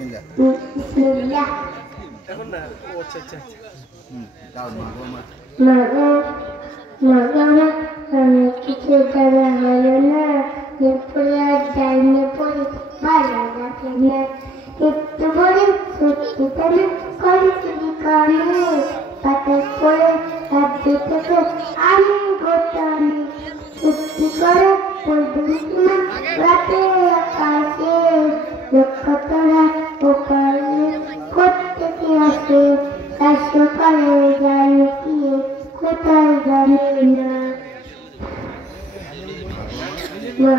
বিসমিল্লাহ এখন না ও আচ্ছা আচ্ছা দাও মা আমি কিছু জানা হলো না এরপরে আর যাইনি পড়ি ভালো লাগে না একটু বলে সত্যি তাহলে করেছি কানে পাতার পরে রাজ্য থেকে আমি গোটানি সত্যি করে বলবি না রাতে আকাশে নক্ষত্ররা ওপারে কোত্থেকে আসে তার সকালে জানি কি কোথায় জানি না মা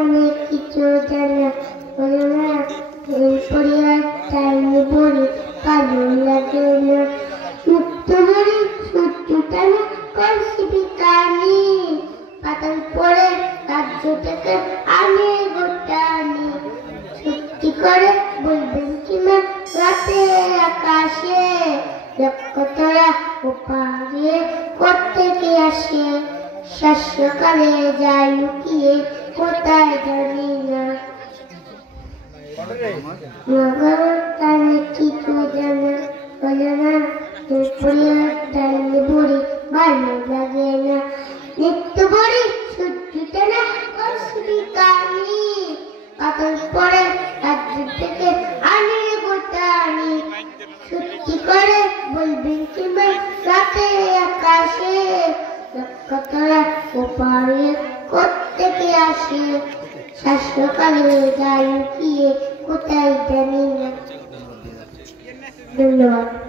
আমি কিছু জানা হলো না এরপরে আর যাইনি পড়ি ভালো লাগে না মুক্ত ধরে সত্যিটা না করছি বিকানি পাতার পরে রাজ্য থেকে আমি গোটানি সত্যি করে বলবেন কিনা রাতে আকাশে নক্ষত্ররা ওপারে কোত্থেকে আসে সকালে যাই লুকিয়ে কোথায় জানি না আমি কিছু জানা হলো না এরপরে যাইনি পড়ি ভালো লাগে না নিত্য পড়ি সত্যিটা না করছি কানি পাতার পরে রাজ্য থেকে আমি গোটানি সত্যি করে বলবেন কিংবা রাতে আকাশে নক্ষত্ররা ওপারে কোত্থেকে আসে সকালে যাই লুকিয়ে কোথায় জানি না ধন্যবাদ।